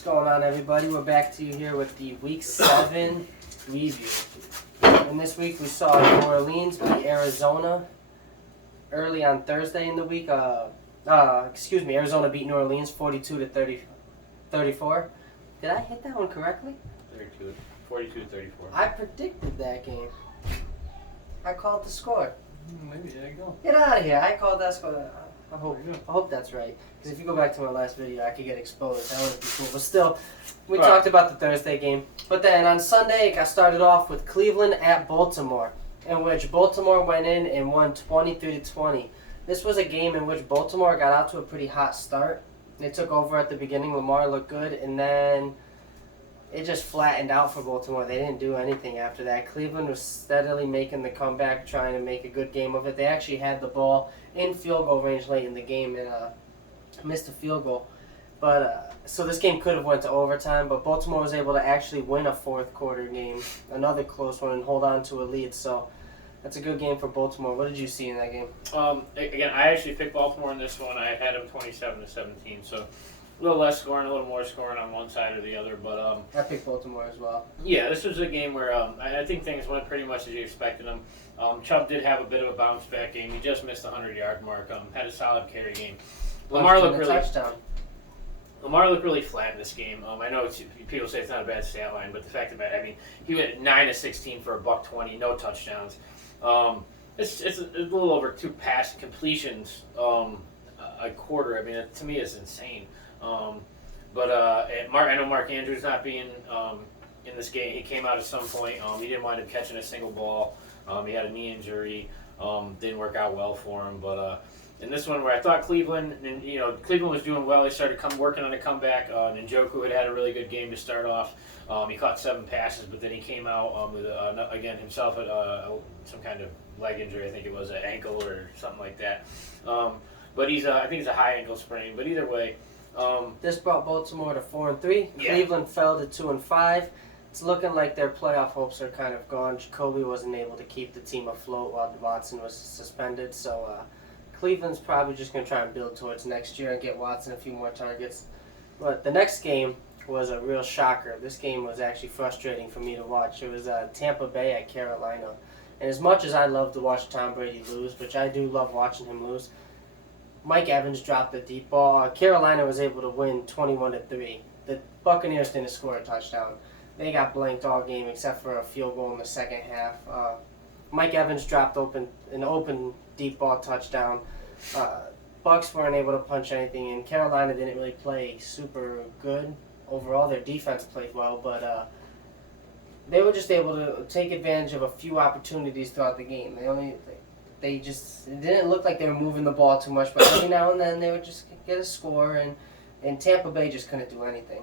What's going on, everybody? We're back to you here with the Week 7 review. And this week we saw New Orleans beat Arizona early on Thursday in the week. Arizona beat New Orleans 42-34. Did I hit that one correctly? 42-34. I predicted that game. I called the score. Maybe, there you go. Get out of here. I called that score. I hope that's right. Because if you go back to my last video, I could get exposed. That wouldn't be cool. But still, we talked about the Thursday game. But then on Sunday, it got started off with Cleveland at Baltimore, in which Baltimore went in and won 23-20. This was a game in which Baltimore got out to a pretty hot start. They took over at the beginning. Lamar looked good, and then it just flattened out for Baltimore. They didn't do anything after that. Cleveland was steadily making the comeback, trying to make a good game of it. They actually had the ball in field goal range late in the game and missed a field goal. But so this game could have went to overtime, but Baltimore was able to actually win a fourth quarter game, another close one, and hold on to a lead. So that's a good game for Baltimore. What did you see in that game? Again, I actually picked Baltimore in this one. I had them 27-17, so a little less scoring, a little more scoring on one side or the other. But I picked Baltimore as well. Yeah, this was a game where I think things went pretty much as you expected them. Chubb did have a bit of a bounce back game. He just missed the 100-yard mark. Had a solid carry game. Lamar looked really flat in this game. I know people say it's not a bad stat line, but the fact of it, I mean, he went 9-16 for $120, no touchdowns. It's a little over 2 pass completions a quarter. I mean, to me, it's insane. But I know Mark Andrews not being in this game. He came out at some point. He didn't wind up catching a single ball. He had a knee injury. Didn't work out well for him. But in this one, where I thought Cleveland was doing well, they started working on a comeback. Njoku had a really good game to start off. He caught 7 passes, but then he came out with again himself some kind of leg injury. I think it was an ankle or something like that. But I think it's a high ankle sprain. But either way. This brought Baltimore to 4-3. Yeah. Cleveland fell to 2-5. It's looking like their playoff hopes are kind of gone. Jacoby wasn't able to keep the team afloat while Watson was suspended. So Cleveland's probably just going to try and build towards next year and get Watson a few more targets. But the next game was a real shocker. This game was actually frustrating for me to watch. It was Tampa Bay at Carolina. And as much as I love to watch Tom Brady lose, which I do love watching him lose, Mike Evans dropped the deep ball. Carolina was able to win 21-3. The Buccaneers didn't score a touchdown. They got blanked all game except for a field goal in the second half. Mike Evans dropped an open deep ball touchdown. Bucs weren't able to punch anything in. Carolina didn't really play super good. Overall, their defense played well, but they were just able to take advantage of a few opportunities throughout the game. It didn't look like they were moving the ball too much, but every now and then they would just get a score, and Tampa Bay just couldn't do anything.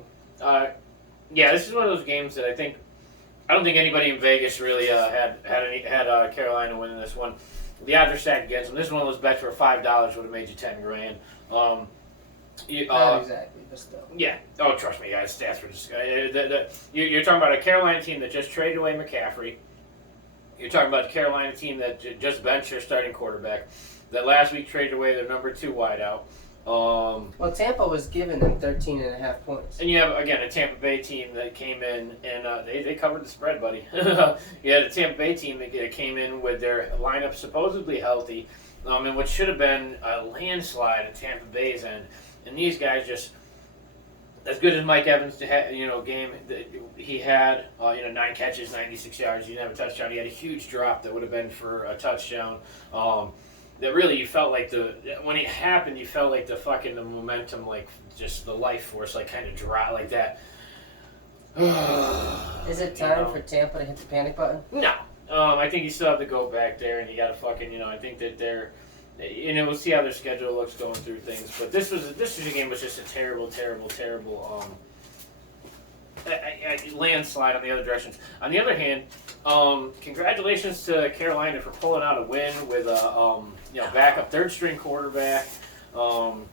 Yeah, this is one of those games that I don't think anybody in Vegas really had Carolina winning this one. The odds are stacked against them. This is one of those bets where $5 would have made you $10,000. Not exactly, but still. Yeah. Oh, trust me, guys. Stats were just you're talking about a Carolina team that just traded away McCaffrey. You're talking about the Carolina team that just benched their starting quarterback. That last week traded away their number 2 wideout. Well, Tampa was giving them 13.5 points. And you have, again, a Tampa Bay team that came in and they covered the spread, buddy. You had a Tampa Bay team that came in with their lineup supposedly healthy, and what should have been a landslide at Tampa Bay's end. And these guys just, as good as Mike Evans game, he had 9 catches, 96 yards. He didn't have a touchdown. He had a huge drop that would have been for a touchdown. That really, you felt like when it happened, you felt like the momentum, like just the life force, like kind of drop like that. Is it time for Tampa to hit the panic button? No. I think you still have to go back there, and you got to I think that they're, we'll see how their schedule looks going through things. But this was a game was just a terrible landslide on the other directions. On the other hand, congratulations to Carolina for pulling out a win with a backup third string quarterback. And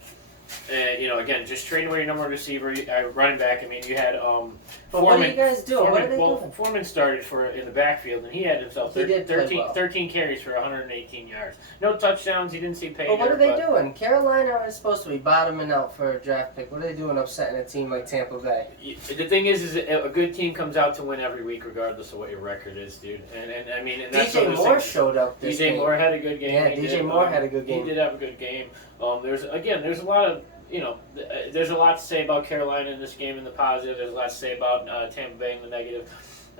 again, just trading away your number one receiver, running back. I mean, you had But what are you guys doing? What are they doing? Foreman started in the backfield, and he had himself 13 carries for 118 yards. No touchdowns. He didn't see pay. But what are they doing? Carolina is supposed to be bottoming out for a draft pick. What are they doing upsetting a team like Tampa Bay? The thing is a good team comes out to win every week, regardless of what your record is, dude. And I mean, and that's DJ Moore showed up this game. DJ Moore had a good game. Yeah, DJ Moore had a good game. He did have a good game. There's a lot of there's a lot to say about Carolina in this game in the positive. There's a lot to say about Tampa Bay in the negative.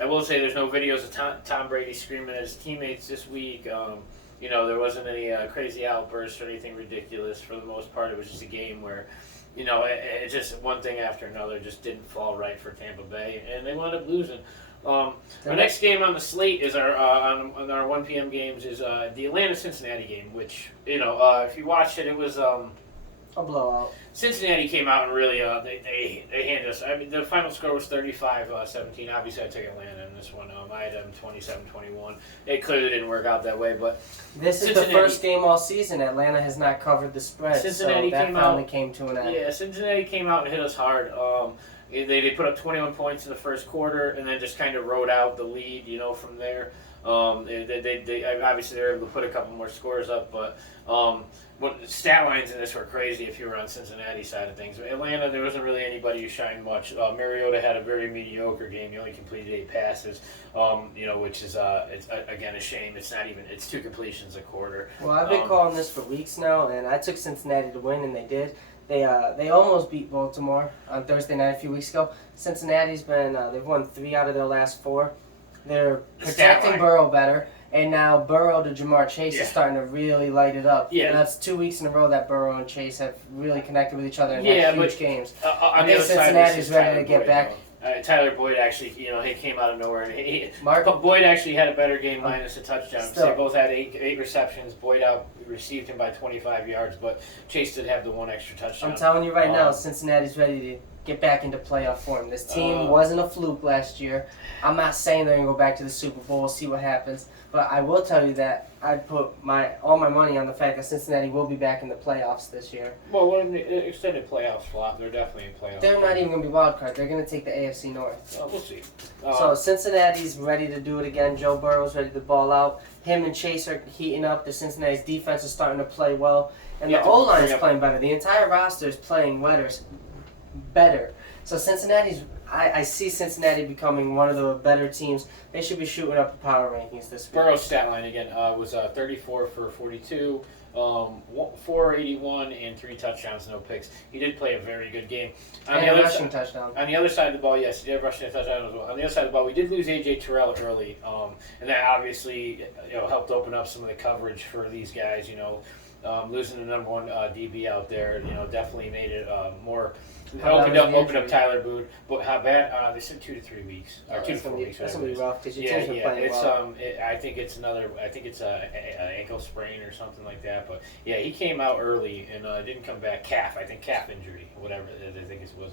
I will say there's no videos of Tom Brady screaming at his teammates this week. There wasn't any crazy outbursts or anything ridiculous. For the most part, it was just a game where, it just one thing after another just didn't fall right for Tampa Bay, and they wound up losing. Our next game on the slate is our on our 1 p.m. games is the Atlanta-Cincinnati game, which if you watched it, it was a blowout. Cincinnati came out and really they handed us. I mean, the final score was 35-17. Obviously, I took Atlanta in this one. I had them 27-21. It clearly didn't work out that way, but this is the first game all season. Atlanta has not covered the spread, Cincinnati so that finally came to an end. Yeah, Cincinnati came out and hit us hard. They put up 21 points in the first quarter and then just kind of rode out the lead, from there. They obviously they were able to put a couple more scores up, but stat lines in this were crazy if you were on Cincinnati side of things. Atlanta, there wasn't really anybody who shined much. Mariota had a very mediocre game. He only completed 8 passes, which is it's again a shame. It's 2 completions a quarter. Well, I've been calling this for weeks now, and I took Cincinnati to win, and they did. They almost beat Baltimore on Thursday night a few weeks ago. Cincinnati's they've won 3 out of their last 4. They're protecting Burrow better, and now Burrow to Jamar Chase is starting to really light it up. Yeah, and that's 2 weeks in a row that Burrow and Chase have really connected with each other and had huge games. I think Cincinnati's ready to get back. Tyler Boyd actually, he came out of nowhere, and Boyd actually had a better game minus a touchdown. So they both had 8 receptions. Boyd received him by 25 yards, but Chase did have the 1 extra touchdown. I'm telling you right now, Cincinnati's ready to get back into playoff form. This team wasn't a fluke last year. I'm not saying they're going to go back to the Super Bowl, see what happens. But I will tell you that I'd put all my money on the fact that Cincinnati will be back in the playoffs this year. Well, when the extended playoffs flop, they're definitely in playoffs. They're not even going to be wild card. They're going to take the AFC North. We'll see. So Cincinnati's ready to do it again. Joe Burrow's ready to ball out. Him and Chase are heating up. The Cincinnati's defense is starting to play well. And the O-line is playing better. The entire roster is playing better. So I see Cincinnati becoming one of the better teams. They should be shooting up the power rankings this week. Burrow's stat line again was 34 for 42, 481, and 3 touchdowns, no picks. He did play a very good game. And a rushing touchdown. On the other side of the ball, yes, he did rushing a touchdown as well. On the other side of the ball, we did lose A.J. Terrell early, and that obviously helped open up some of the coverage for these guys. Losing the number 1 DB out there, definitely made it more. Opened up Tyler Boone, but how bad? They said 2 to 3 weeks, or 2 to 4 weeks. That's gonna be rough because your team's been playing well. I think it's an ankle sprain or something like that. But yeah, he came out early and didn't come back. Calf injury, whatever. I think it was.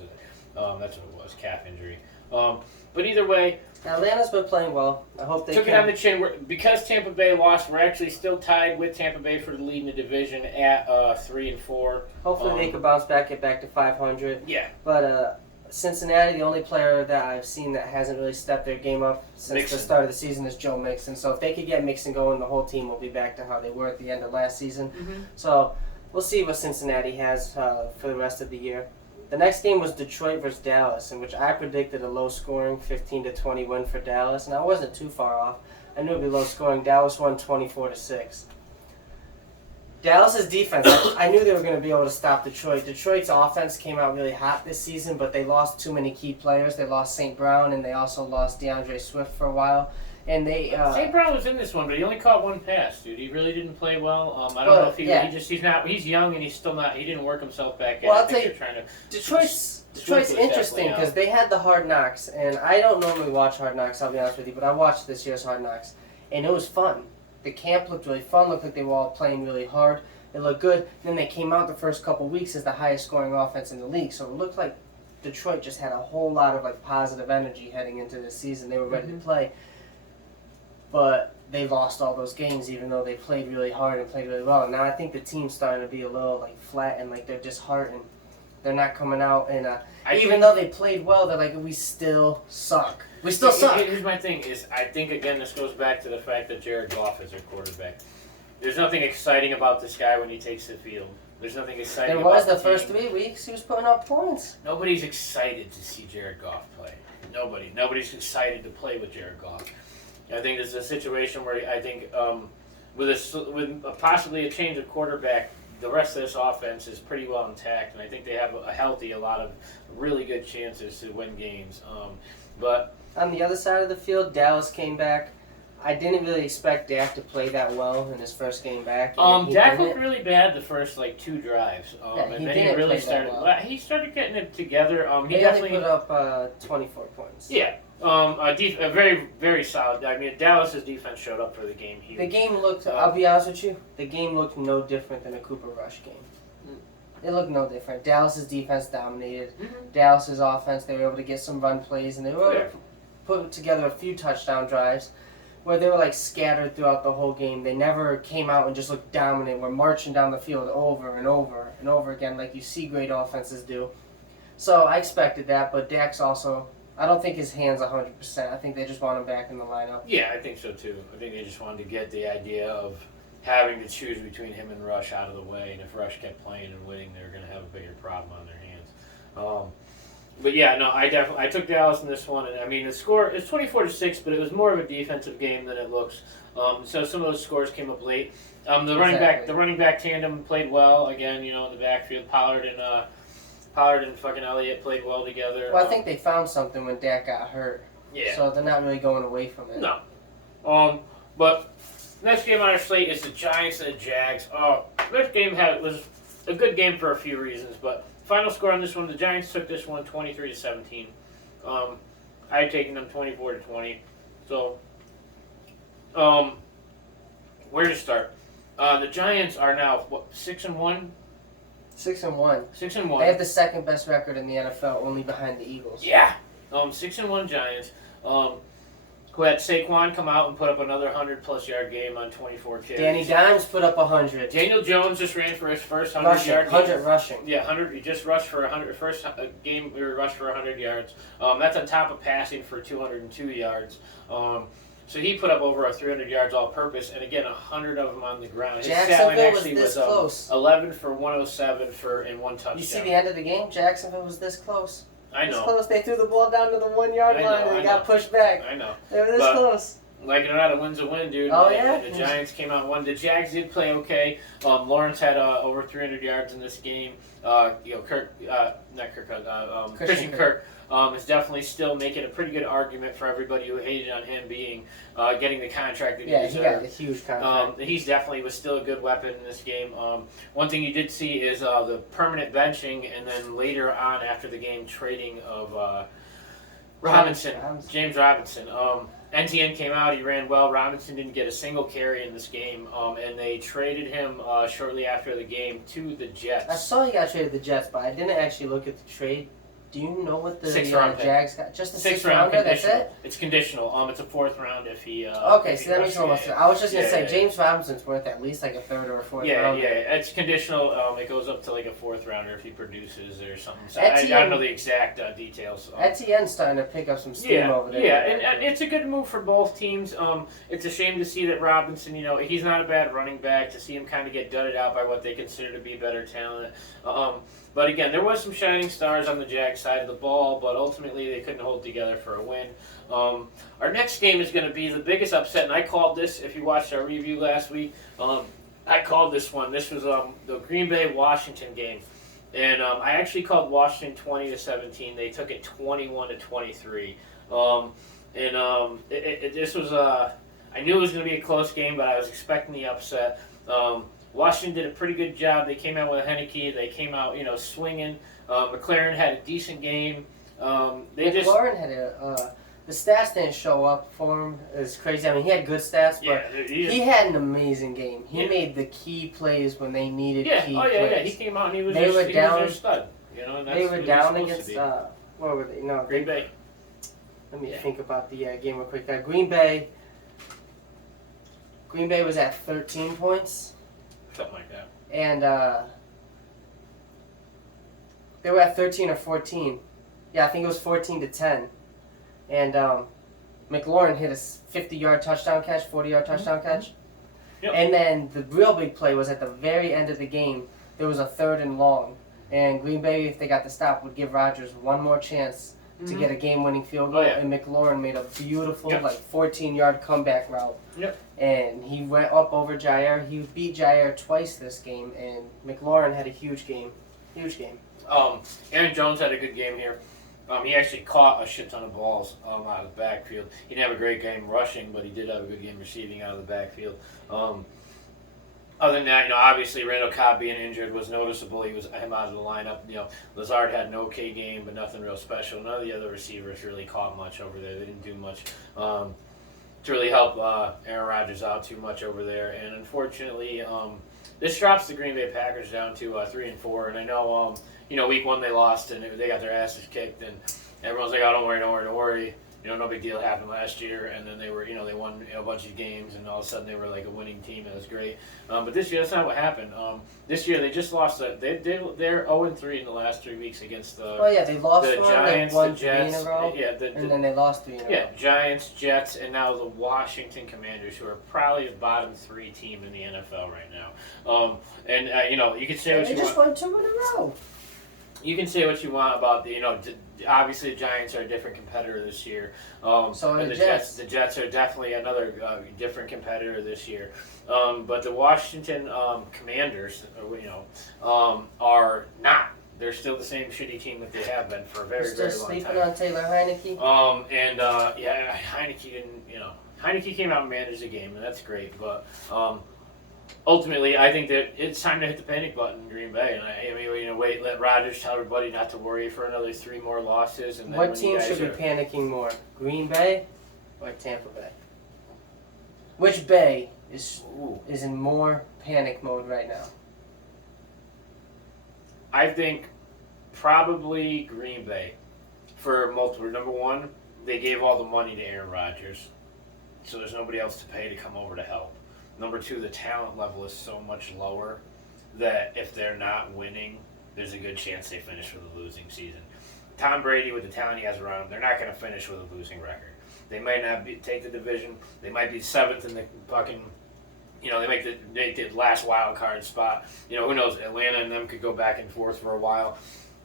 That's what it was, calf injury. But either way, Atlanta's been playing well. I hope they took it on the chin. Because Tampa Bay lost, we're actually still tied with Tampa Bay for the lead in the division at 3-4. Hopefully they can bounce back, get back to 500. Yeah. But Cincinnati, the only player that I've seen that hasn't really stepped their game up since the start of the season is Joe Mixon. So if they could get Mixon going, the whole team will be back to how they were at the end of last season. Mm-hmm. So we'll see what Cincinnati has for the rest of the year. The next game was Detroit versus Dallas, in which I predicted a low-scoring 15-20 win for Dallas, and I wasn't too far off. I knew it would be low-scoring. Dallas won 24-6. Dallas's defense, I knew they were going to be able to stop Detroit. Detroit's offense came out really hot this season, but they lost too many key players. They lost St. Brown, and they also lost DeAndre Swift for a while. And St. Brown was in this one, but he only caught 1 pass, dude. He really didn't play well. I don't know if he's young and he didn't work himself back in. Well, I'll tell you, Detroit's interesting because they had the Hard Knocks, and I don't normally watch Hard Knocks, I'll be honest with you, but I watched this year's Hard Knocks, and it was fun. The camp looked really fun, looked like they were all playing really hard. It looked good. Then they came out the first couple weeks as the highest scoring offense in the league, so it looked like Detroit just had a whole lot of positive energy heading into this season. They were ready to play. But they lost all those games even though they played really hard and played really well. And now I think the team's starting to be a little flat and they're disheartened. They're not coming out and even think- though they played well, they're like, we still suck. We still suck. Here's my thing: is I think again this goes back to the fact that Jared Goff is their quarterback. There's nothing exciting about this guy when he takes the field. There's nothing exciting. There was about the first team. 3 weeks. He was putting up points. Nobody's excited to see Jared Goff play. Nobody's excited to play with Jared Goff. I think this is a situation where I think with possibly a change of quarterback, the rest of this offense is pretty well intact, and I think they have a lot of really good chances to win games. But On the other side of the field, Dallas came back. I didn't really expect Dak to play that well in his first game back. He Dak didn't. looked really bad the first 2 drives, Yeah, and he then he didn't really play that started. well. He started getting it together. He They only definitely put up 24 points. yeah. A very very solid. I mean, Dallas's defense showed up for the game. The game looked, I'll be honest with you, the game looked no different than a Cooper Rush game. It looked no different. Dallas's defense dominated. Dallas's offense, they were able to get some run plays, and they were able to put together a few touchdown drives where they were like scattered throughout the whole game. They never came out and just looked dominant. We're marching down the field over and over and over again like you see great offenses do. So I expected that, but Dak's also, I don't think his hand's 100%. I think they just want him back in the lineup. Yeah, I think so too. I think they just wanted to get the idea of having to choose between him and Rush out of the way, and if Rush kept playing and winning, they were going to have a bigger problem on their hands. But yeah, no, I took Dallas in this one, and I mean the score is 24-6, but it was more of a defensive game than it looks. So some of those scores came up late. The running back tandem played well again. In the backfield, Pollard and fucking Elliott played well together. Well, I think they found something when Dak got hurt. Yeah. So they're not really going away from it. No. But next game on our slate is the Giants and the Jags. This game was a good game for a few reasons, but final score on this one, the Giants took this one 23-17. I had taken them 24-20. So, where to start? The Giants are now 6-1. 6-1. 6-1. They have the second best record in the NFL, only behind the Eagles. Yeah. 6-1 Giants. Who had Saquon come out and put up another 100+ yard game on 24 carries. Danny Dimes put up 100. Daniel Jones just ran for his first 100-yard game. 100 rushing. Yeah, 100. He just rushed for 100. First game, we rushed for 100 yards. That's on top of passing for 202 yards. So he put up over 300 yards all-purpose, and again, 100 of them on the ground. His stat line actually was this close. 11 for 107 in one touchdown. You see the end of the game? Jacksonville was this close. I know. This close. They threw the ball down to the 1 yard I line know, and I they got know. pushed back. I know. They were this But- close. Like it or not, a win's a win, dude. Oh, And yeah? The Giants came out and won. The Jags did play okay. Lawrence had over 300 yards in this game. Christian Kirk is definitely still making a pretty good argument for everybody who hated on him getting the contract that he Yeah, he got deserved. a huge contract. He's definitely was still a good weapon in this game. One thing you did see is the permanent benching, and then later on after the game, trading of Robinson, James Robinson. NTN came out, he ran well. Robinson didn't get a single carry in this game, and they traded him shortly after the game to the Jets. I saw he got traded to the Jets, but I didn't actually look at the trade. Do you know what the Sixth-round pick. Jags got? Just a Sixth sixth round rounder, that's conditional. it? It's conditional. It's a 4th round if he. Okay, if so he that does, makes almost sense. I was just going to say, James Robinson's worth at least like a 3rd or a 4th Yeah, rounder. it's conditional. It goes up to like a 4th rounder if he produces or something. So I Etienne- don't know the exact details. Etienne's starting to pick up some steam Yeah, over there. and it's a good move for both teams. It's a shame to see that Robinson, he's not a bad running back. To see him kind of get gutted out by what they consider to be better talent. But again, there was some shining stars on the Jags side of the ball, but ultimately they couldn't hold together for a win. Our next game is going to be the biggest upset, and I called this, if you watched our review last week, I called this one. This was the Green Bay-Washington game. And I actually called Washington 20-17. They took it 21-23. This was I knew it was going to be a close game, but I was expecting the upset. Washington did a pretty good job. They came out with a Heineke. They came out, swinging. McLaren had a decent game. McLaurin had the stats didn't show up for him. It was crazy. I mean, he had good stats, but he had an amazing game. He made the key plays when they needed key plays. Yeah. He came out and he was They were down. their stud. And that's They what were he's down supposed to against be. what were they? No, Green Bay. Let me think about the game real quick. Green Bay was at 13 points, Something like that. and They were at 13 or 14. Yeah, I think it was 14-10. And McLaurin hit a 50-yard touchdown catch, 40-yard touchdown catch. Yep. And then the real big play was at the very end of the game. There was a 3rd and long. And Green Bay, if they got the stop, would give Rodgers one more chance to get a game-winning field goal. Oh, yeah. And McLaurin made a beautiful, Yep. 14-yard comeback route. Yep. And he went up over Jair. He beat Jair twice this game. And McLaurin had a huge game. Huge game. Aaron Jones had a good game here. He actually caught a shit ton of balls out of the backfield. He didn't have a great game rushing, but he did have a good game receiving out of the backfield. Other than that, obviously Randall Cobb being injured was noticeable. He was him out of the lineup. Lazard had an okay game, but nothing real special. None of the other receivers really caught much over there. They didn't do much to really help Aaron Rodgers out too much over there. And unfortunately, this drops the Green Bay Packers down to 3-4. And I know, week 1 they lost and they got their asses kicked, and everyone's like, "Oh, don't worry. No big deal. It happened last year." And then they were, they won a bunch of games, and all of a sudden they were like a winning team. It was great. But this year, that's not what happened. This year they just lost. They're 0-3 in the last 3 weeks against the. Oh yeah, they lost the one. Giants, they won the Jets, 3 in a row. yeah, and then they lost 3 in a row. Yeah, Giants, Jets, and now the Washington Commanders, who are probably the bottom 3 team in the NFL right now. You can say what They you just want. won 2 in a row. You can say what you want about obviously the Giants are a different competitor this year. So are and the Jets. The Jets are definitely another different competitor this year. But the Washington Commanders, are not. They're still the same shitty team that they have been for a very, Still very long sleeping time. on Taylor Heineke. Heineke didn't. Heineke came out and managed the game, and that's great. But ultimately, I think that it's time to hit the panic button in Green Bay, and let Rodgers tell everybody not to worry for another 3 more losses. And then What when team you guys should be are, panicking more, Green Bay or Tampa Bay? Which Bay is in more panic mode right now? I think probably Green Bay for multiple. Number one, they gave all the money to Aaron Rodgers, so there's nobody else to pay to come over to help. Number 2, the talent level is so much lower that if they're not winning, there's a good chance they finish with a losing season. Tom Brady, with the talent he has around him, they're not going to finish with a losing record. They might not take the division. They might be 7th in the fucking, they make the last wild card spot. Who knows? Atlanta and them could go back and forth for a while.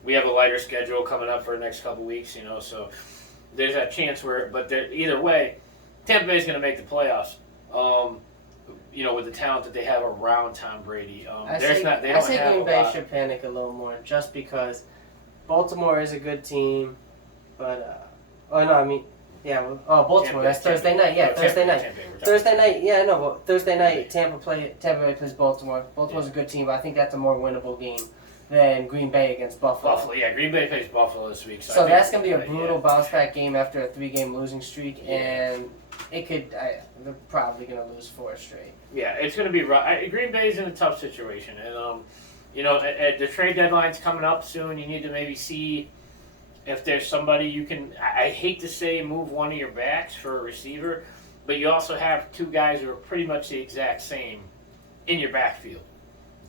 We have a lighter schedule coming up for the next couple weeks, so there's that chance but either way, Tampa Bay's going to make the playoffs. With the talent that they have around Tom Brady. I say Green Bay should panic a little more, just because Baltimore is a good team, but Baltimore. Tampa, That's Thursday night. Yeah, Thursday night. Thursday night. Yeah, I know. But Thursday night, Tampa Bay plays Baltimore. Baltimore's a good team, but I think that's a more winnable game than Green Bay against Buffalo. Yeah, Green Bay plays Buffalo this week. So that's gonna be a brutal bounce back game after a 3-game losing streak, and they're probably gonna lose 4 straight. Yeah, it's going to be rough. Green Bay's in a tough situation, and the trade deadline's coming up soon. You need to maybe see if there's somebody you can. I hate to say move one of your backs for a receiver, but you also have 2 guys who are pretty much the exact same in your backfield.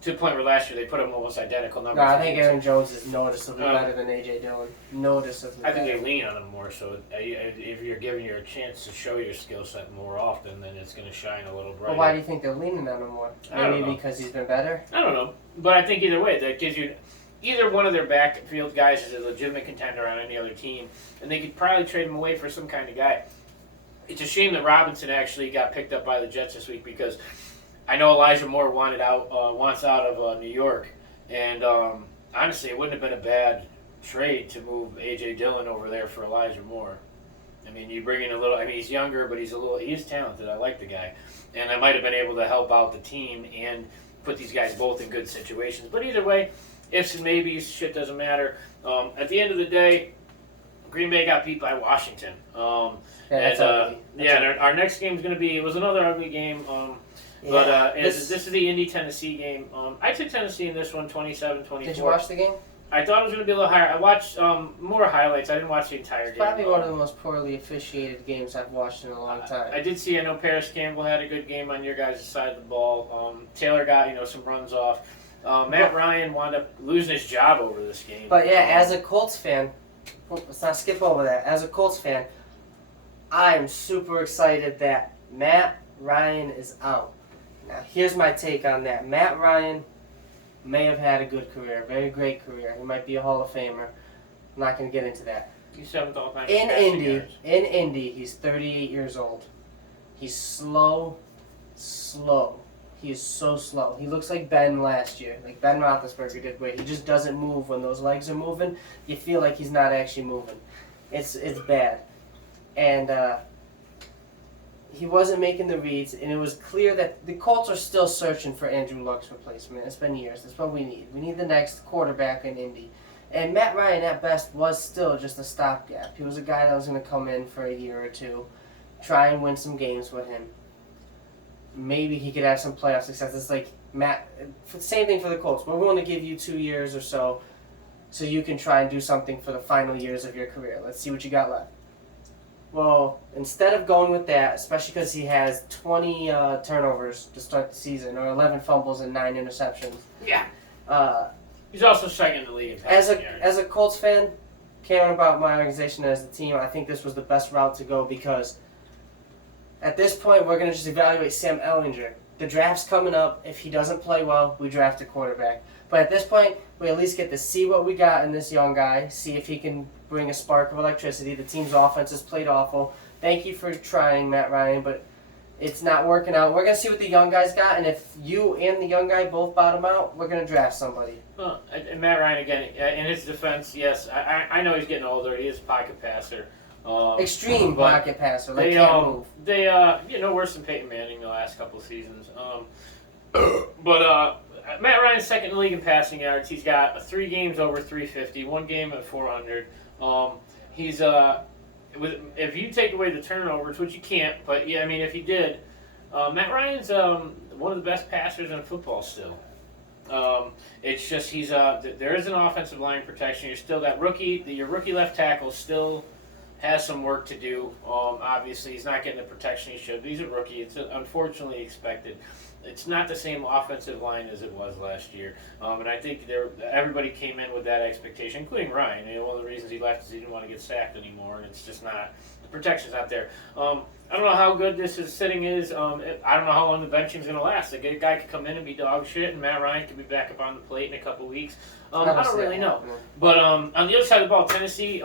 To the point where last year they put them almost identical numbers. No, I think Aaron Jones is noticeably better than A.J. Dillon. Noticeably I think better. they lean on him more, so if you're giving you a chance to show your skill set more often, then it's going to shine a little brighter. But why do you think they're leaning on him more? Maybe because he's been better? I don't know. But I think either way, that gives you either one of their backfield guys is a legitimate contender on any other team, and they could probably trade him away for some kind of guy. It's a shame that Robinson actually got picked up by the Jets this week, because I know Elijah Moore wants out of New York, and honestly, it wouldn't have been a bad trade to move A.J. Dillon over there for Elijah Moore. You bring in he's younger, but he's talented. I like the guy, and I might have been able to help out the team and put these guys both in good situations. But either way, ifs and maybes, shit doesn't matter. At the end of the day, Green Bay got beat by Washington. Our next game is going to be. It was another ugly game. This is the Indy-Tennessee game. I took Tennessee in this one, 27-24. Did you watch the game? I thought it was going to be a little higher. I watched more highlights. I didn't watch the entire game. Probably one of the most poorly officiated games I've watched in a long time. I did see. I know Paris Campbell had a good game on your guys' side of the ball. Taylor got some runs off. Matt Ryan wound up losing his job over this game. But yeah, as a Colts fan, let's not skip over that. As a Colts fan, I'm super excited that Matt Ryan is out. Now, here's my take on that. Matt Ryan may have had a good career, very great career. He might be a Hall of Famer. I'm not going to get into that. He's 7th all-time In passing Indy, yards. he's 38 years old. He's slow. He is so slow. He looks like Ben last year, like Ben Roethlisberger did, where he just doesn't move when those legs are moving. You feel like he's not actually moving. It's bad, and he wasn't making the reads, and it was clear that the Colts are still searching for Andrew Luck's replacement. It's been years. That's what we need. We need the next quarterback in Indy. And Matt Ryan, at best, was still just a stopgap. He was a guy that was going to come in for a year or two, try and win some games with him. Maybe he could have some playoff success. It's like same thing for the Colts. We're willing to give you 2 years or so you can try and do something for the final years of your career. Let's see what you got left. Well, instead of going with that, especially because he has 20 turnovers to start the season, or 11 fumbles and 9 interceptions. Yeah. He's also second in the league in passing yards. As a Colts fan, caring about my organization as a team, I think this was the best route to go because at this point, we're going to just evaluate Sam Ehlinger. The draft's coming up. If he doesn't play well, we draft a quarterback. But at this point, we at least get to see what we got in this young guy, see if he can bring a spark of electricity. The team's offense has played awful. Thank you for trying, Matt Ryan, but it's not working out. We're going to see what the young guy's got, and if you and the young guy both bottom out, we're going to draft somebody. Well, and Matt Ryan, again, in his defense, yes, I know he's getting older. He is a pocket passer. Extreme but pocket passer, like can't move. They worse than Peyton Manning the last couple of seasons. But Matt Ryan's second in the league in passing yards. He's got 3 games over 350, 1 game at 400. He's if you take away the turnovers, which you can't, but yeah, I mean if you did, Matt Ryan's one of the best passers in football still. It's just there is an offensive line protection. You're still your rookie left tackle still has some work to do. Obviously, he's not getting the protection he should. But he's a rookie. It's unfortunately expected. It's not the same offensive line as it was last year. And I think everybody came in with that expectation, including Ryan. One of the reasons he left is he didn't want to get sacked anymore, and it's just not the protection's not there. I don't know how good this sitting is. I don't know how long the benching's going to last. A guy could come in and be dog shit, and Matt Ryan could be back up on the plate in a couple weeks. I don't really know. But on the other side of the ball, Tennessee.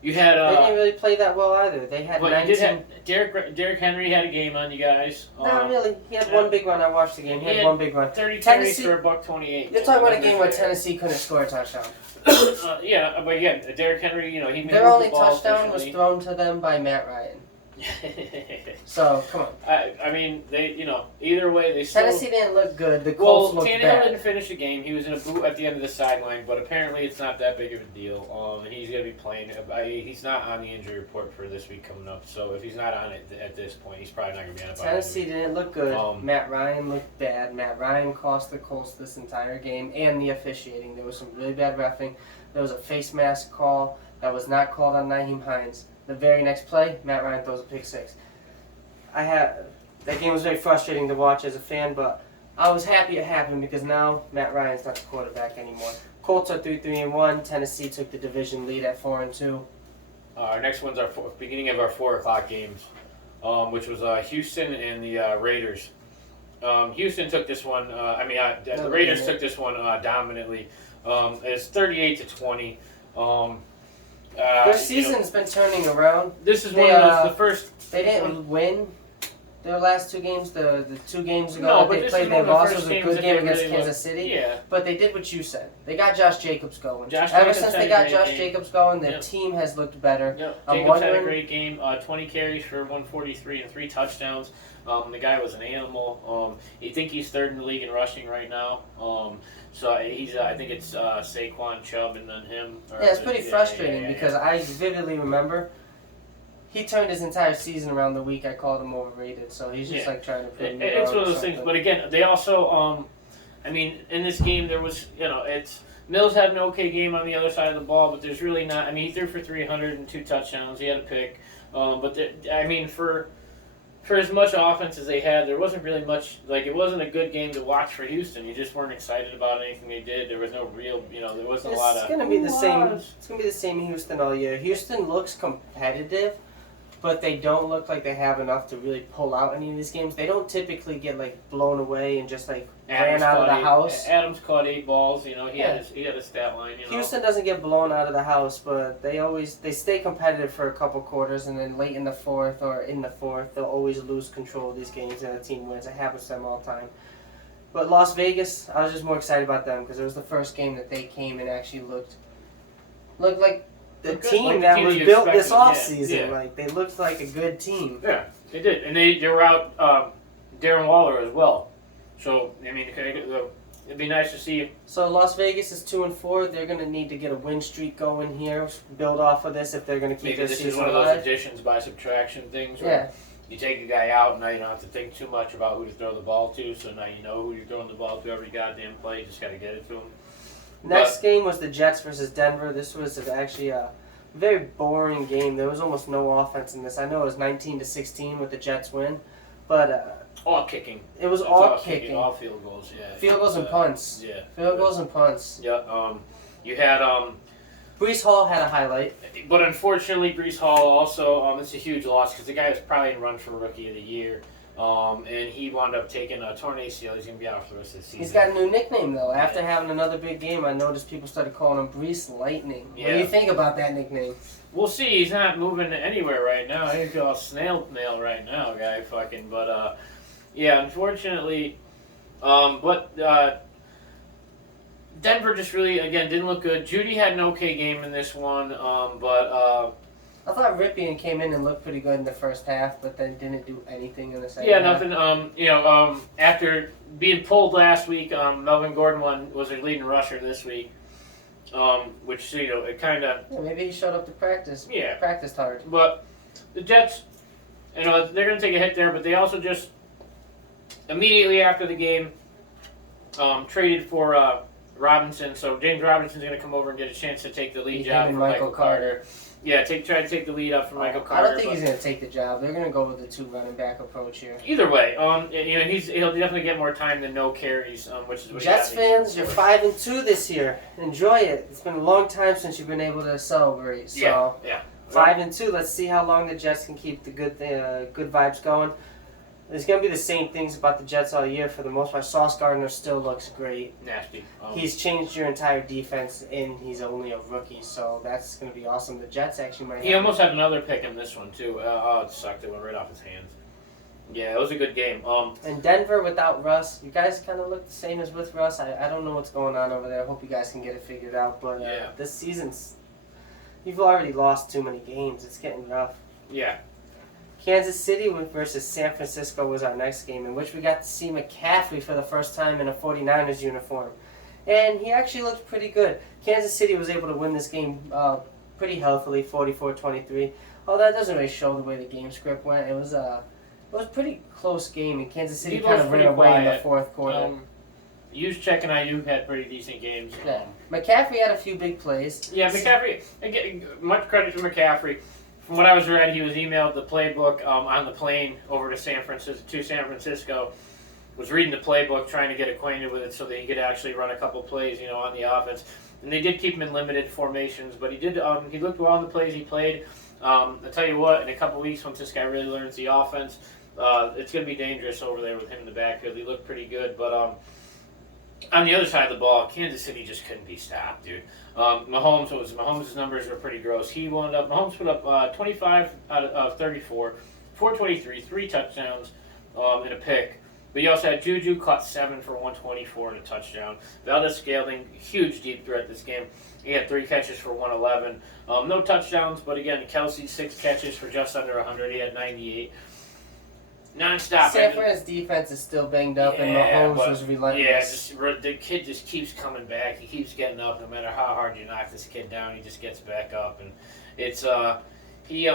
You had. They didn't really play that well either. They had 19. Derrick Henry had a game on you guys. Not really. He had one big run. I watched the game. He had one big run. 30 carries for $128. You're talking about a game where Tennessee couldn't score a touchdown. Yeah, but again, Derrick Henry, he made their only the ball touchdown was thrown to them by Matt Ryan. So come on. I mean, they either way they still. Tennessee didn't look good. The Colts looked Tannehill bad. didn't finish the game. He was in a boot at the end of the sideline, but apparently it's not that big of a deal. He's going to be playing. He's not on the injury report for this week coming up. So if he's not on it at this point, he's probably not going to be on it. Tennessee didn't look good. Matt Ryan looked bad. Matt Ryan cost the Colts this entire game and the officiating. There was some really bad reffing. There was a face mask call that was not called on Nyheim Hines. The very next play, Matt Ryan throws a pick six. That game was very frustrating to watch as a fan, but I was happy it happened because now Matt Ryan's not the quarterback anymore. Colts are 3-1. Tennessee took the division lead at 4-2. Our next one's our beginning of our 4:00 games, which was Houston and the Raiders. Houston took this one. The Raiders took this one dominantly. It's 38-20. Their season's been turning around. This is one of the first. They didn't win their last 2 games. The 2 games ago no, that they played, they lost. It was a good game against really Kansas City. Yeah. But they did what you said. They got Josh Jacobs going. Ever since they got Josh Jacobs going, their team has looked better. Yep. Jacobs had a great game. 20 carries for 143 and 3 touchdowns. The guy was an animal. You think he's 3rd in the league in rushing right now. So he's. I think it's Saquon Chubb and then him. Yeah, it's pretty frustrating because I vividly remember he turned his entire season around the week I called him overrated. So he's just like trying to prove me wrong. It's one of those things. But again, they also. In this game there was it's. Mills had an okay game on the other side of the ball, but there's really not. He threw for 302 touchdowns. He had a pick. for as much offense as they had, there wasn't really much. Like, it wasn't a good game to watch for Houston. You just weren't excited about anything they did. There was no real, there wasn't a lot of. It's gonna be the same. It's gonna be the same Houston all year. Houston looks competitive, but they don't look like they have enough to really pull out any of these games. They don't typically get like blown away and just like ran out of the house. Adams caught 8 balls. He had a stat line. Houston doesn't get blown out of the house, but they stay competitive for a couple quarters, and then late in the fourth they'll always lose control of these games and the team wins. It happens to them all the time. But Las Vegas, I was just more excited about them because it was the first game that they came and actually looked like the team that was built this offseason. Like, they looked like a good team. Yeah, they did. And they were out Darren Waller as well. So, I mean, it'd be nice to see. So Las Vegas is 2-4. They're going to need to get a win streak going here, build off of this if they're going to keep their season alive. Maybe this is one of those additions by subtraction things. Where you take a guy out, and now you don't have to think too much about who to throw the ball to. So now you know who you're throwing the ball to every goddamn play. You just got to get it to him. Next game was the Jets versus Denver. This was actually a very boring game. There was almost no offense in this. I know it was 19-16 with the Jets win, but all kicking. It was all kicking. All field goals. Yeah. Field goals and punts. Yeah. Field goals and punts. Yeah. You had Breece Hall had a highlight, but unfortunately, Breece Hall also it's a huge loss because the guy was probably in run for Rookie of the Year. And he wound up taking a torn ACL. He's going to be out for the rest of the season. He's got a new nickname, though. After having another big game, I noticed people started calling him Breece Lightning. Yeah. What do you think about that nickname? We'll see. He's not moving anywhere right now. He's all snail mail right now, guy. Fucking. But, yeah, unfortunately. Denver just really, again, didn't look good. Judy had an okay game in this one, I thought Ripien came in and looked pretty good in the first half, but then didn't do anything in the second half. Nothing. After being pulled last week, Melvin Gordon was their leading rusher this week, which it kind of. Yeah, maybe he showed up to practice. Yeah, practiced hard. But the Jets, they're going to take a hit there, but they also just immediately after the game traded for Robinson. So James Robinson's going to come over and get a chance to take the lead job from Michael Carter. Yeah, try to take the lead up from Michael Carter. I don't think he's going to take the job. They're going to go with the 2 running back approach here. Either way, he'll definitely get more time than no carries, which is what Jets fans, you're 5-2 this year. Enjoy it. It's been a long time since you've been able to celebrate. So yeah. 5-2. Let's see how long the Jets can keep the good vibes going. There's going to be the same things about the Jets all year for the most part. Sauce Gardner still looks great. Nasty. He's changed your entire defense, and he's only a rookie, so that's going to be awesome. The Jets actually might. He almost had another pick in this one too. It sucked. It went right off his hands. Yeah, it was a good game. And Denver without Russ, you guys kind of look the same as with Russ. I don't know what's going on over there. I hope you guys can get it figured out. But this season's, you've already lost too many games. It's getting rough. Yeah. Kansas City versus San Francisco was our next game, in which we got to see McCaffrey for the first time in a 49ers uniform. And he actually looked pretty good. Kansas City was able to win this game pretty healthily, 44-23. Although that doesn't really show the way the game script went. It was a pretty close game, and Kansas City kind of ran away in the fourth quarter. Juszczyk and Ayuk had pretty decent games. Yeah. McCaffrey had a few big plays. Yeah, McCaffrey, again, much credit to McCaffrey. From what I was read, he was emailed the playbook on the plane over to San Francisco. Was reading the playbook, trying to get acquainted with it so that he could actually run a couple plays, on the offense. And they did keep him in limited formations, but he looked well in the plays he played. I'll tell you what, in a couple weeks, once this guy really learns the offense, it's going to be dangerous over there with him in the backfield. He looked pretty good, but on the other side of the ball, Kansas City just couldn't be stopped, dude. Mahomes' numbers were pretty gross. Mahomes put up 25 out of 34, 423, 3 touchdowns, and a pick. But you also had Juju caught 7 for 124 and a touchdown. Valdez-Scantling, huge deep threat this game. He had 3 catches for 111. No touchdowns, but again, Kelsey 6 catches for just under 100. He had 98. Non-stop. San Fran's defense is still banged up, and Mahomes was relentless. Yeah, the kid just keeps coming back. He keeps getting up. No matter how hard you knock this kid down, he just gets back up. And it's he's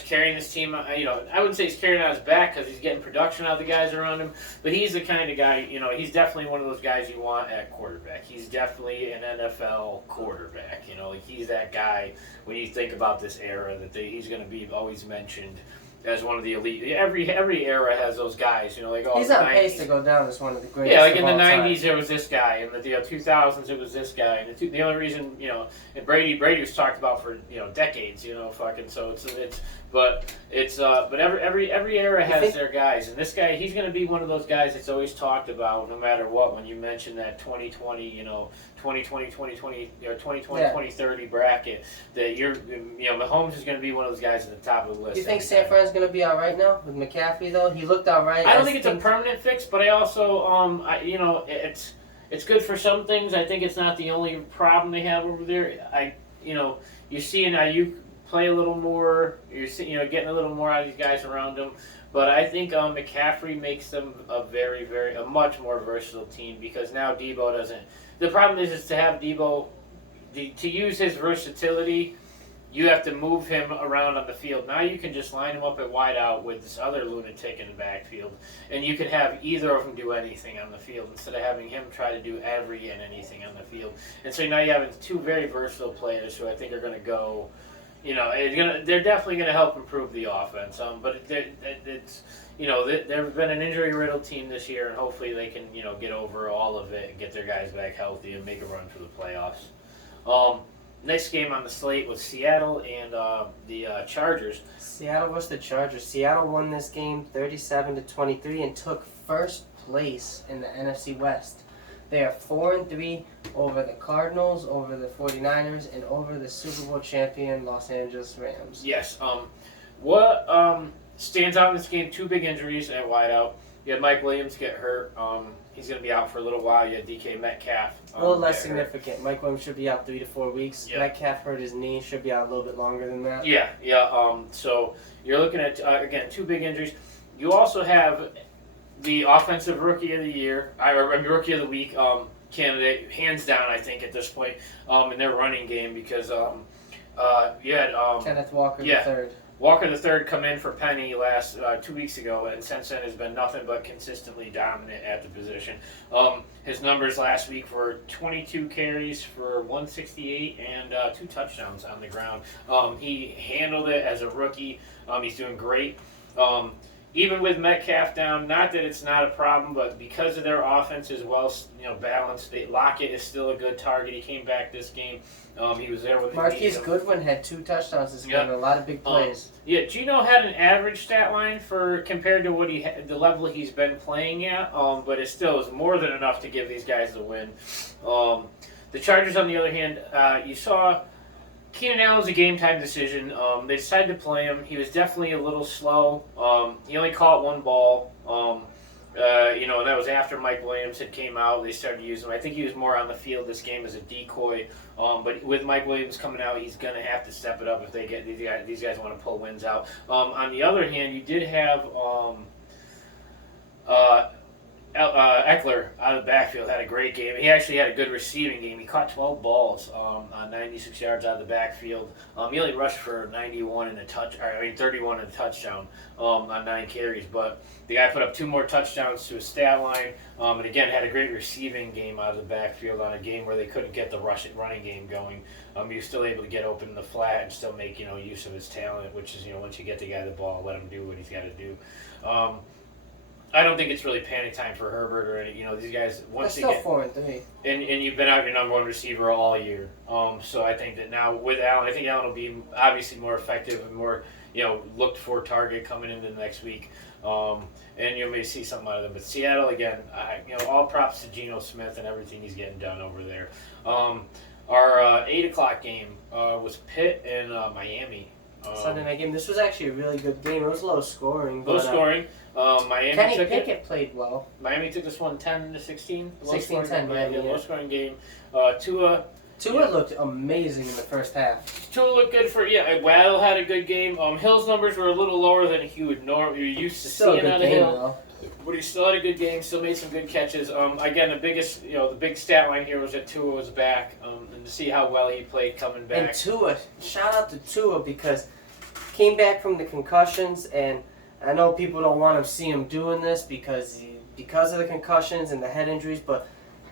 carrying this team. I wouldn't say he's carrying it on his back because he's getting production out of the guys around him. But he's the kind of guy. He's definitely one of those guys you want at quarterback. He's definitely an NFL quarterback. He's that guy when you think about this era that he's going to be always mentioned. as one of the elite. Every era has those guys, like he's the on 90s. pace to go down as one of the greatest. Yeah, like in of the all time. '90s there was this guy, in the 2000s it was this guy, and the only reason and Brady was talked about for decades, fucking. So but every era has their guys, and this guy, he's going to be one of those guys that's always talked about no matter what. When you mention that 2020, 2020, 2020, or 2020, 2030 bracket, that Mahomes is going to be one of those guys at the top of the list. Do you think San Fran's going to be all right now with McCaffrey though? He looked all right. I don't think it's a permanent fix, but I also it's good for some things. I think it's not the only problem they have over there. You're seeing Ayuk play a little more. You're getting a little more out of these guys around him. But I think McCaffrey makes them a much more versatile team, because now Debo doesn't. The problem is to have Debo, to use his versatility, you have to move him around on the field. Now you can just line him up at wide out with this other lunatic in the backfield, and you can have either of them do anything on the field instead of having him try to do every and anything on the field. And so now you have two very versatile players who I think are going to go. They're definitely going to help improve the offense. But it's they've been an injury-riddled team this year, and hopefully they can get over all of it and get their guys back healthy and make a run for the playoffs. Next game on the slate was Seattle and the Chargers. Seattle versus the Chargers. Seattle won this game 37-23 and took first place in the NFC West. They are 4-3 over the Cardinals, over the 49ers, and over the Super Bowl champion Los Angeles Rams. Yes. What stands out in this game? Two big injuries at wideout. You had Mike Williams get hurt. He's going to be out for a little while. You had DK Metcalf. A little less significant. Mike Williams should be out 3 to 4 weeks. Yep. Metcalf hurt his knee. Should be out a little bit longer than that. Yeah. So you're looking at, again, two big injuries. You also have the offensive rookie of the year, rookie of the week candidate, hands down, I think, at this point, in their running game, because you had Kenneth Walker III. Walker III come in for Penny 2 weeks ago, and since then has been nothing but consistently dominant at the position. His numbers last week were 22 carries for 168 and 2 touchdowns on the ground. He handled it as a rookie. He's doing great. Even with Metcalf down, not that it's not a problem, but because of their offense as well, balanced. Lockett is still a good target. He came back this game. He was there with Marquise Goodwin had 2 touchdowns this game, a lot of big plays. Gino had an average stat line compared to what the level he's been playing at, but it still is more than enough to give these guys the win. The Chargers, on the other hand, you saw Keenan Allen was a game-time decision. They decided to play him. He was definitely a little slow. He only caught 1 ball. And that was after Mike Williams had came out. They started using him. I think he was more on the field this game as a decoy. But with Mike Williams coming out, he's going to have to step it up if they get these guys want to pull wins out. On the other hand, you did have Eckler out of the backfield, had a great game. He actually had a good receiving game. He caught 12 balls on 96 yards out of the backfield. He only rushed for 31 and 31 and a touchdown on 9 carries. But the guy put up 2 more touchdowns to his stat line, and again had a great receiving game out of the backfield on a game where they couldn't get the running game going. He was still able to get open in the flat and still make use of his talent, which is once you get the guy the ball, let him do what he's got to do. I don't think it's really panic time for Herbert or any. These guys once they're still 4-3, and you've been out your number 1 receiver all year. So I think that now with Allen, I think Allen will be obviously more effective and more looked for target coming into the next week. And you may see something out of them. But Seattle again, all props to Geno Smith and everything he's getting done over there. Our 8:00 game was Pitt and Miami. Sunday night game. This was actually a really good game. It was low scoring. Low scoring. Miami Kenny Pickett played well. Miami took this one 10-16. 16-10, Miami. Low scoring game. Tua looked amazing in the first half. Tua looked good Waddle had a good game. Hill's numbers were a little lower than he would normally. You're used to seeing out of Hill. But he still had a good game. Still made some good catches. Again, the big stat line here was that Tua was back, and to see how well he played coming back. And Tua, shout out to Tua because came back from the concussions, and I know people don't want to see him doing this because of the concussions and the head injuries, but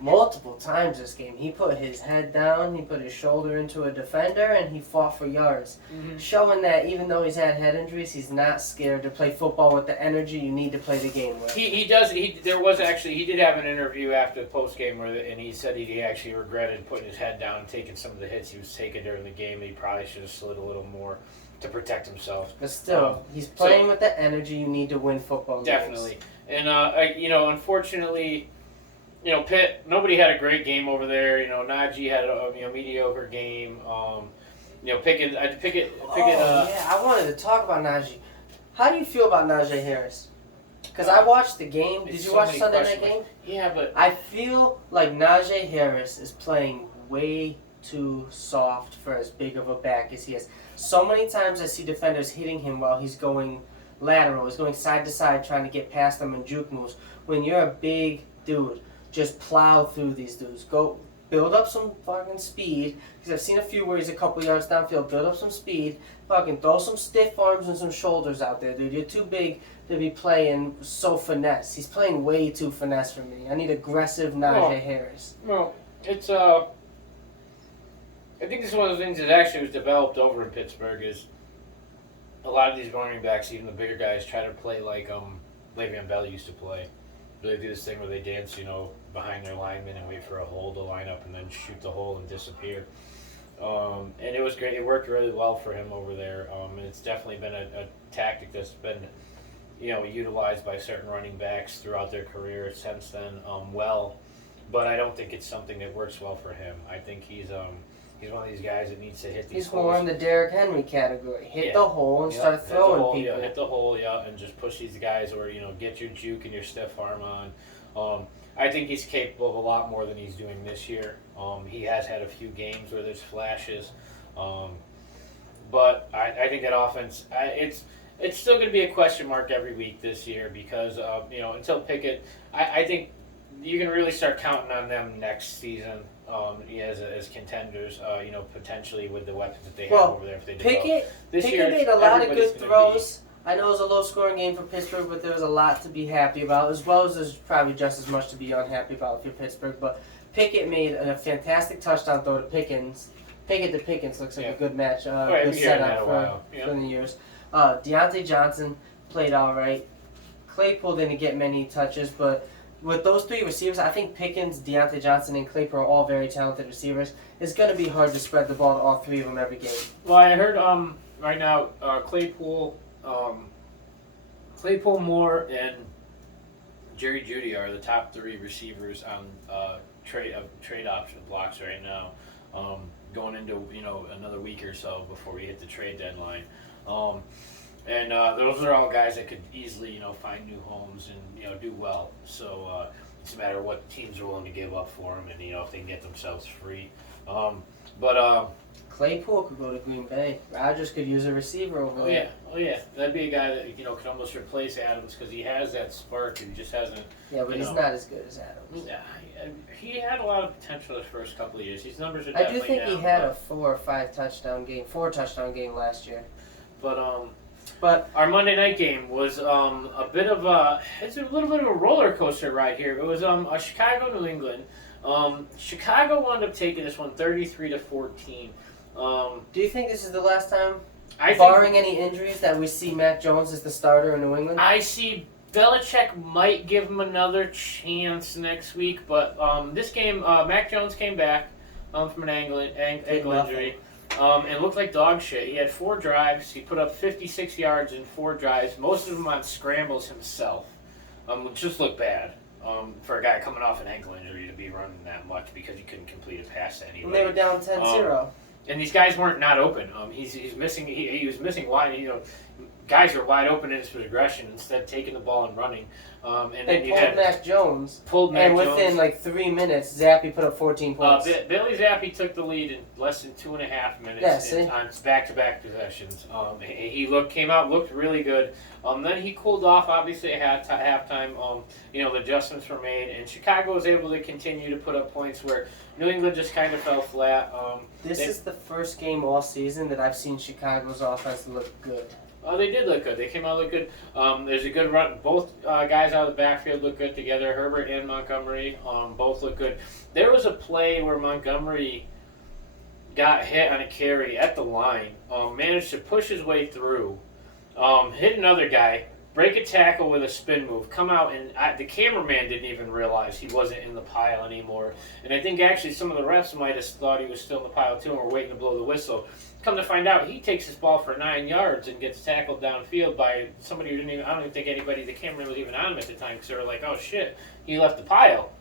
multiple times this game. He put his head down, he put his shoulder into a defender, and he fought for yards. Mm-hmm. Showing that even though he's had head injuries, he's not scared to play football with the energy you need to play the game with. He does. He did have an interview after the post game and he said he actually regretted putting his head down and taking some of the hits he was taking during the game. He probably should have slid a little more to protect himself. But still, he's playing with the energy you need to win football games. Definitely. And unfortunately, Pitt, nobody had a great game over there. Najee had a mediocre game. Pickett. Yeah, I wanted to talk about Najee. How do you feel about Najee Harris? Because I watched the game. Did you watch Sunday night game? Yeah, but I feel like Najee Harris is playing way too soft for as big of a back as he is. So many times I see defenders hitting him while he's going lateral. He's going side to side trying to get past them in juke moves. When you're a big dude, just plow through these dudes. Go build up some fucking speed. Because I've seen a few where he's a couple yards downfield. Build up some speed. Fucking throw some stiff arms and some shoulders out there, dude. You're too big to be playing so finesse. He's playing way too finesse for me. I need aggressive Najee Harris. Well, it's I think this is one of the things that actually was developed over in Pittsburgh is a lot of these running backs, even the bigger guys, try to play like Le'Veon Bell used to play. They do this thing where they dance, behind their linemen and wait for a hole to line up and then shoot the hole and disappear. And it was great. It worked really well for him over there. And it's definitely been a tactic that's been, utilized by certain running backs throughout their career since then. But I don't think it's something that works well for him. I think he's one of these guys that needs to hit these He's holes. more in the Derrick Henry category. Hit the hole and start throwing people. Hit the hole, and just push these guys or, get your juke and your stiff arm on. I think he's capable of a lot more than he's doing this year. He has had a few games where there's flashes. But I think that offense, it's still going to be a question mark every week this year because, until Pickett, I think you can really start counting on them next season. As contenders, potentially with the weapons that they have over there if they develop. Pickett made a lot of good throws. I know it was a low-scoring game for Pittsburgh, but there was a lot to be happy about, as well as there's probably just as much to be unhappy about if you're Pittsburgh. But Pickett made a fantastic touchdown throw to Pickens. Pickett to Pickens looks like a good match, good setup for the years. Deontay Johnson played all right. Claypool didn't get many touches, but with those three receivers, I think Pickens, Deontay Johnson, and Claypool are all very talented receivers. It's going to be hard to spread the ball to all three of them every game. Well, I heard right now Claypool, Moore, and Jerry Jeudy are the top three receivers on trade option blocks right now. Going into another week or so before we hit the trade deadline. And those are all guys that could easily, find new homes and, do well. So it's a matter of what teams are willing to give up for them and, if they can get themselves free. Claypool could go to Green Bay. Rodgers could use a receiver over there. Oh, yeah. That'd be a guy that, could almost replace Adams because he has that spark and he just hasn't. Yeah, but he's not as good as Adams. Yeah, he had a lot of potential his first couple of years. His numbers are I definitely do think down, he had a 4 touchdown game last year. But our Monday night game was it's a little bit of a roller coaster ride here. It was a Chicago, New England. Chicago wound up taking this one 33-14. Do you think this is the last time, barring any injuries, that we see Mac Jones as the starter in New England? I see Belichick might give him another chance next week, but this game, Mac Jones came back from an ankle injury. And looked like dog shit. He had 4 drives. He put up 56 yards in 4 drives, most of them on scrambles himself, which just looked bad for a guy coming off an ankle injury to be running that much because he couldn't complete a pass to anybody. And they were down 10-0. And these guys weren't not open. He's missing. He was missing wide. Guys are wide open in his progression instead of taking the ball and running. And they pulled Mac Jones. And within like 3 minutes, Zappi put up 14 points. Billy Zappi took the lead in less than 2.5 minutes on back-to-back possessions. He looked really good. Then he cooled off, obviously, at halftime. The adjustments were made, and Chicago was able to continue to put up points where New England just kind of fell flat. This is the first game all season that I've seen Chicago's offense look good. They did look good. They came out look good. There's a good run. Both guys out of the backfield look good together. Herbert and Montgomery both look good. There was a play where Montgomery got hit on a carry at the line, managed to push his way through, hit another guy, break a tackle with a spin move, come out, and the cameraman didn't even realize he wasn't in the pile anymore. And I think actually some of the refs might have thought he was still in the pile too and were waiting to blow the whistle. Come to find out, he takes his ball for 9 yards and gets tackled downfield by somebody who didn't even, I don't even think anybody, the cameraman was even on him at the time because they were like, oh shit, he left the pile.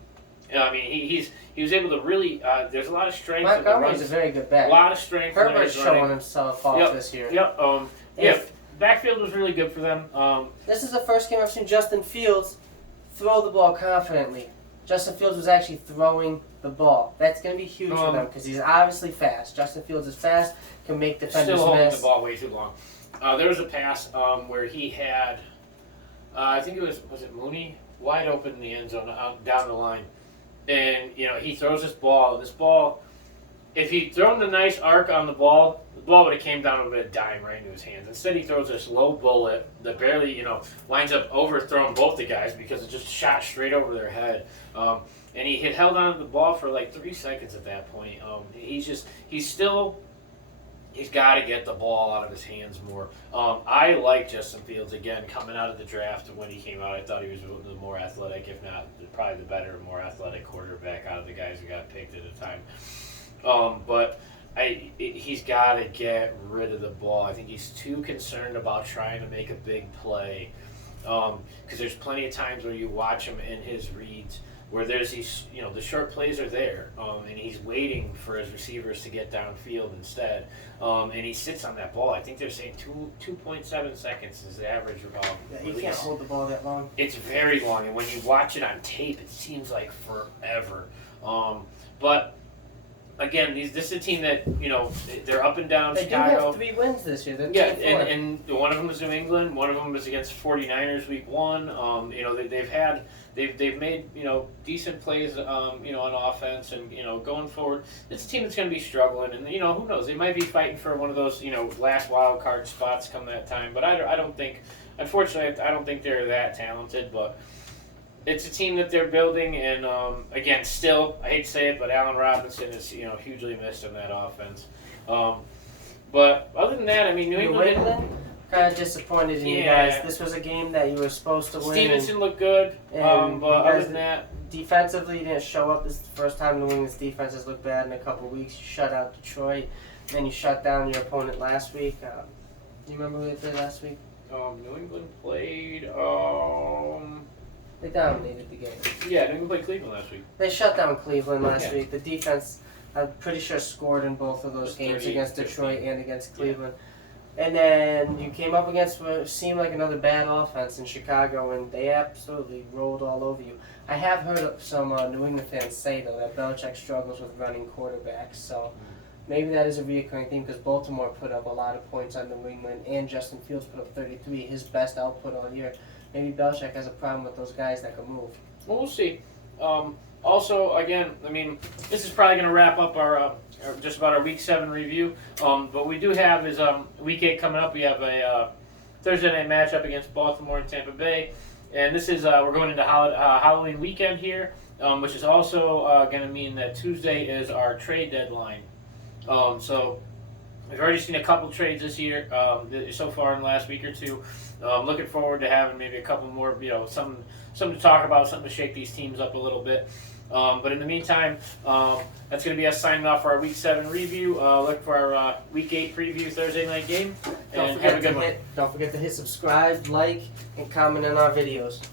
I mean, he was able to really, there's a lot of strength. Montgomery's a very good back. A lot of strength. Herbert's showing himself off this year. Yep. Backfield was really good for them. This is the first game I've seen Justin Fields throw the ball confidently. Justin Fields was actually throwing the ball. That's going to be huge for them because he's obviously fast. Justin Fields is fast, can make defenders still holding miss. the ball way too long. There was a pass where he had, I think it was it Mooney, wide open in the end zone down the line. And, he throws this ball. This ball, if he'd thrown the nice arc on the ball would have came down with a dime right into his hands. Instead, he throws this low bullet that barely, winds up overthrowing both the guys because it just shot straight over their head. And he had held on to the ball for like 3 seconds at that point. He's got to get the ball out of his hands more. I like Justin Fields, again, coming out of the draft. When he came out, I thought he was the more athletic, if not probably the better, more athletic quarterback out of the guys who got picked at the time. But he's got to get rid of the ball. I think he's too concerned about trying to make a big play. Because there's plenty of times where you watch him in his reads where there's these, the short plays are there, and he's waiting for his receivers to get downfield instead, and he sits on that ball. I think they're saying 2.7 seconds is the average You release. can't hold the ball that long. It's very long, and when you watch it on tape, it seems like forever. But again, this is a team that, they're up and down. They Chicago. do have 3 wins this year. Yeah, and one of them was New England. One of them was against 49ers week 1. They've made, decent plays, on offense and, going forward. It's a team that's going to be struggling and, who knows? They might be fighting for one of those, last wild card spots come that time. But I don't think, unfortunately, I don't think they're that talented, but it's a team that they're building, and again, still, I hate to say it, but Allen Robinson is hugely missed in that offense. But other than that, I mean, New England kind of disappointed in you guys. This was a game that you were supposed to win. Stevenson looked good, but other than that, defensively, you didn't show up. This is the first time New England's defense has looked bad in a couple weeks. You shut out Detroit, then you shut down your opponent last week. Do you remember who they played last week? New England played. They dominated the game. Yeah, New England played Cleveland last week. They shut down Cleveland last week. The defense, I'm pretty sure, scored in both of those games against Detroit and against Cleveland. Yeah. And then you came up against what seemed like another bad offense in Chicago, and they absolutely rolled all over you. I have heard some New England fans say, though, that Belichick struggles with running quarterbacks. So maybe that is a recurring theme because Baltimore put up a lot of points on New England, and Justin Fields put up 33, his best output all year. Maybe Belichick has a problem with those guys that can move. Well, we'll see. Also, again, I mean, this is probably going to wrap up our just about our Week 7 review. But we do have is Week 8 coming up. We have a Thursday night matchup against Baltimore and Tampa Bay, and this is we're going into Halloween weekend here, which is also going to mean that Tuesday is our trade deadline. So we've already seen a couple trades this year so far in the last week or two. Looking forward to having maybe a couple more, something to talk about, something to shake these teams up a little bit. But in the meantime, that's going to be us signing off for our Week 7 review. Look for our Week 8 preview Thursday night game. And have a good one. Don't forget to hit subscribe, like, and comment on our videos.